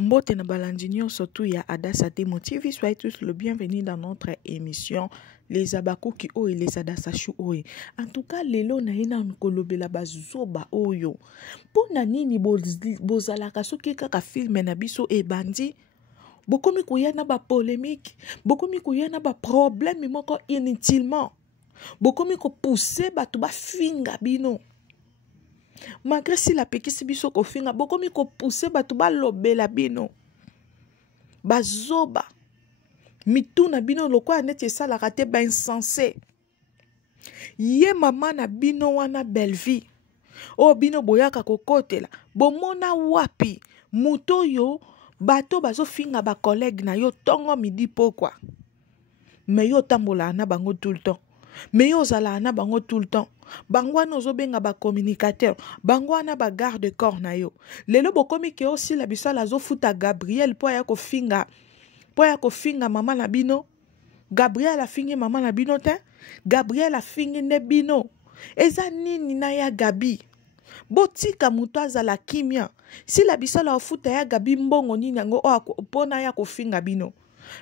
Mbote na balandinyo surtout ya Adassa Motivi, soyez tous le bienvenue dans notre émission les abakuki oyo les adasashu oyo. En tout cas lelo na ina kolobela bazoba oyo. Pona nini bozalaka soki kaka filme na biso ebandi bokomi koya na ba polémique, bokomi koya na ba problème moko inutilement. Bokomi ko pousser batu ba finga bino. Malgré si la pekisi biso ko finga, bokomi ko pousser batu ba lobela bino. Bazoba. Mituna bino lokwa neti esalaka te ba insensé. Ye mama na bino wana belle vie. O bino boyaka kokotela. Bomona wapi. Muto yo bato bazo finga ba collègue na yo tongo midi pokwa. Mais yo tambola na bango tout le temps. Mais yo zala na bango tout le temps. Bangwana ozobenga ba communicateur. Bangwana ba garde corps na yo. Lelo bokomi ke aussi la bisala zo futa Gabriel po ya ko finga. Po ya ko finga mama na bino. Gabriel a fingi mama na bino te. Gabriel a fingi ne bino. Eza nini na ya Gabi. Botika muto azala kimia. Si la bisala ofuta ya Gabi mbongo nini yango pona ya ko finga bino.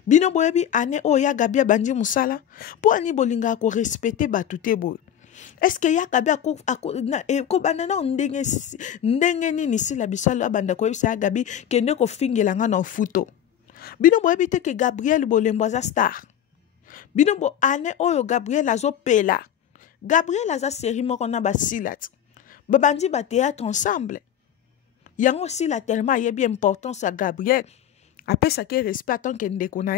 Bino boyebi ane o ya Gabi abandi musala. Po ani bolinga ko respecter batute boy. Est-ce que ya Gabi ko banana ndenge nini si la bisala abanda ko yebisa ya Gabi kende ko fingela nga na futo. Bino boyebi te ke Gabriel bolembo aza star. Bino bo ane oyo Gabriel azopela. Gabriel aza série moko na basilat. Babandi ba théâtre ensemble. Yango sila tellement yebi importance à Gabriel. Après ça qui respect tant qu'elle déconne.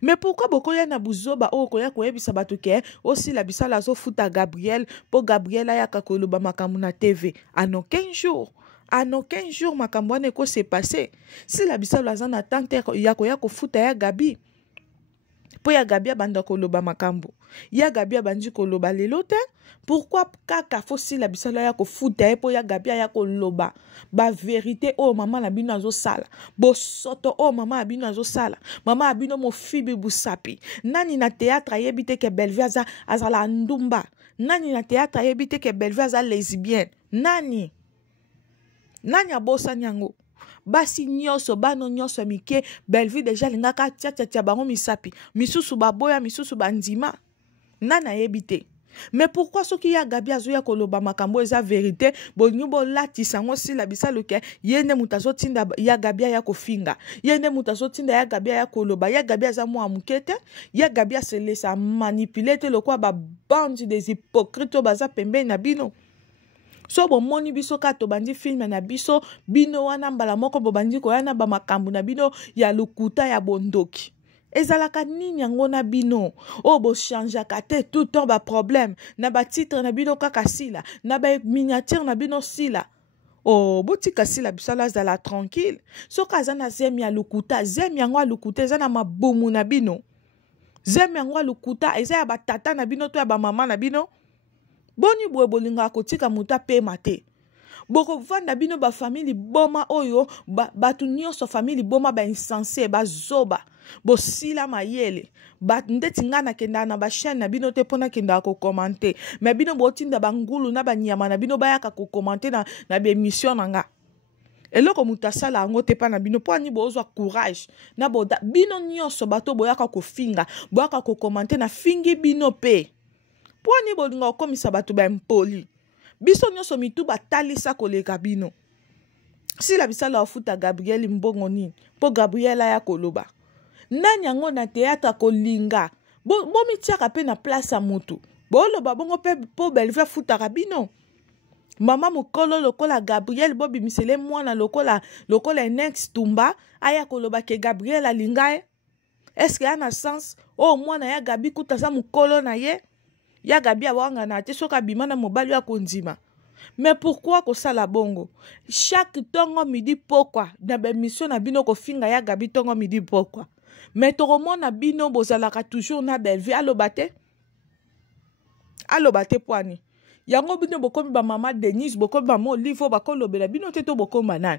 Mais pourquoi beaucoup y a na buzoba o koya koyebisa batu ke aussi la bisala zo futa Gabriel pour Gabriel aya kakoloba makambu na TV. En aucun jour. En aucun jour makambu ane ko s'est passé. Si la bisala za na tante ya koya ko futa ya Gabi. Po ya Gabi abanda koloba makambu. Ya Gabi abandi koloba lelo te. Pourquoi kaka fosi la bisala ya ko futa po ya Gabi ya koloba. Ba vérité oh maman la bino azo sala. Bo soto oh maman abino azo sala. Maman abino mo fibi busapi. Nani na théâtre yebite ke Bellevue aza la ndumba. Nani na théâtre yebite ke Bellevue aza lesbienne. Nani abosa nyango. Basi nyoso bano nyoso mike Bellevue déjà lingaka tia bango misapi misusu baboya misusu bandima nana yebite. Mais pourquoi ce qui y a Gabi azoya koloba makambo eza vérité bonyo bo latisa ngo si la bisalo ke yene mutazo tinda ya Gabi ya kofinga yene mutazo tinda ya Gabi ya koloba ya Gabi aza mo amukete ya Gabi se laisse manipuler te lokwa ba bande des hypocrites baza pembe na bino. So bo moni biso kato bandi film na biso bino wana mbala moko bo bandi ko yana ba makambu na bino ya lukuta ya bondoki. Ezalaka nini yango na bino o bo changeaka te tout temps ba problème na ba titre na bino kaka sila na ba miniature na bino sila. Oh botika sila bisala zala tranquille. So kaza na zemi ya lukuta zemi yango lukuta eza na mabumu na bino. Zemi yango lukuta eza ya ba tata na bino to ya ba mama na bino. Boni boye bolinga kotika muta pe mate. Boko vanda bino ba famille boma oyo batu nyonso famille boma ba insensé ba zoba bo sila mayele ba ndeti ngana kenda na ba chaîne na bino te pona kenda ko commenter mais bino botinda bangulu na ba nyama na bino bayaka ko commenter na be émission nanga eloko mutasala ngo te pa na bino po ani bozwa courage na boda bino nyonso bato boyaka ko finga boyaka ko commenter na fingi bino pe Pwani bolinga okomisa batu ba impoli. Biso nyonso mitu batalisa koleka bino. Si la bisala ofuta Gabriel mbongo nini. Po Gabriel ya koloba. Nani yango na théâtre kolinga. Bo mitiaka pe na place a mutu. Bo loba bongo pe po Bellevue futa bino. Mama mukolo lokola Gabriel bobi misele mwana lokola next tumba. Aya koloba ke Gabriel alinga. Est-ce qu'il y a un sens? Oh mwana ya Gabi kutasa mukolo na ye. Ya Gabi awanga na te soka bimana mobali ya konzima. Mais pourquoi ko sala bongo? Chaque tongo midi pourquoi? Na ba mission na bino ko finga ya Gabi tongo midi pourquoi? Mais toromo na bino bozalaka toujours na Bellevue alobate. Alobate poani. Yango bino bokomi ba mama Denise bokomi ba mo livre bakolobela bino te to bokomi nan.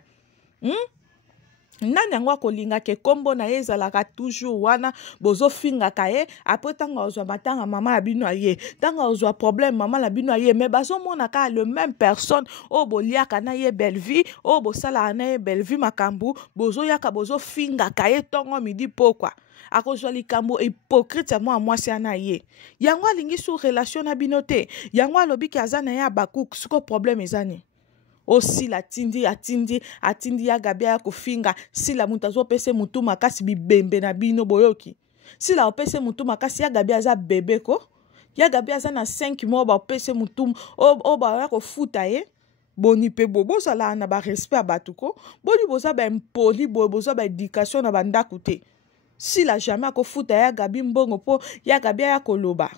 nani yango akolinga ke kombo na ye ezalaka toujours wana bozofingaka ye apres ntango ozwa matanga mama na bino aye ntango ozwa problème mama na bino aye me bazomona kaka le même personne oyo boliaka na ye belle-vie oyo bosalaka na ye belle-vie makambo bozoyaka bozofingaka ye ntongo midi pokwa akozwa likambo hypocrite ya mwa mwasi ana ye yango alingi sur relation na bino te yango alobi ke aza na ye abakuku siko problème ezani osila atindi ya gabia ya kofinga sila mutu azopesa mutu makasi bibembe na bino boyoki sila opesa mutu makasi ya gabia aza bebe ko ya gabia aza na 5 mois opesa mutu o ba ya kofuta ye boni pe bozala na ba respect abatu ko boni boza ba impoli boza ba éducation na bandako te sila jamais akofuta ya gabi mbongo po ya gabia ya koloba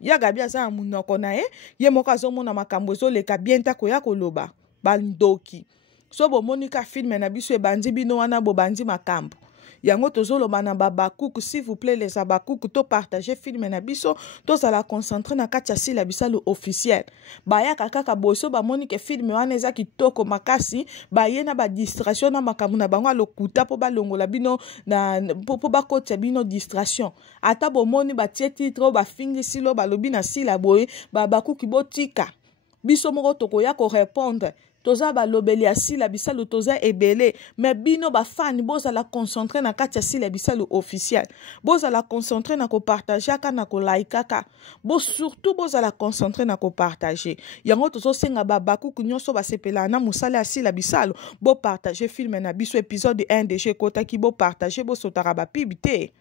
ya gabia aza na munoko na ye moko azomona makambo ezoleka bien tako ya koloba bandoki so bomonika filme na biso ebandi bino wana bobandi makambo yango tozoloba na babakuku s'il vous plaît les abakuku to partager filme na biso tozala concentré na kati ya sila bisalo officiel bayaka kaka boso bamonike filme wana eza kitoko makasi baye na badistraction na makambo na bango alokuta po balongola bino po bakotia bino distraction ata bomoni batie titre oyo bafingisi lo balobi na sila boye babakuki botika biso moko tokoya korépondre toza balobeli ya sila bisalo toza ebele mais bino bafani bozala concentré na kati ya sila bisalo officiel bozala concentré na kopartager aka na kolike aka surtout bozala concentré na kopartager yango tozosenga babakuku nyonso basepela na mosala ya sila bisalo bopartager filme na biso épisode 1 déjà ekotaki bopartager bosotaka bapibi te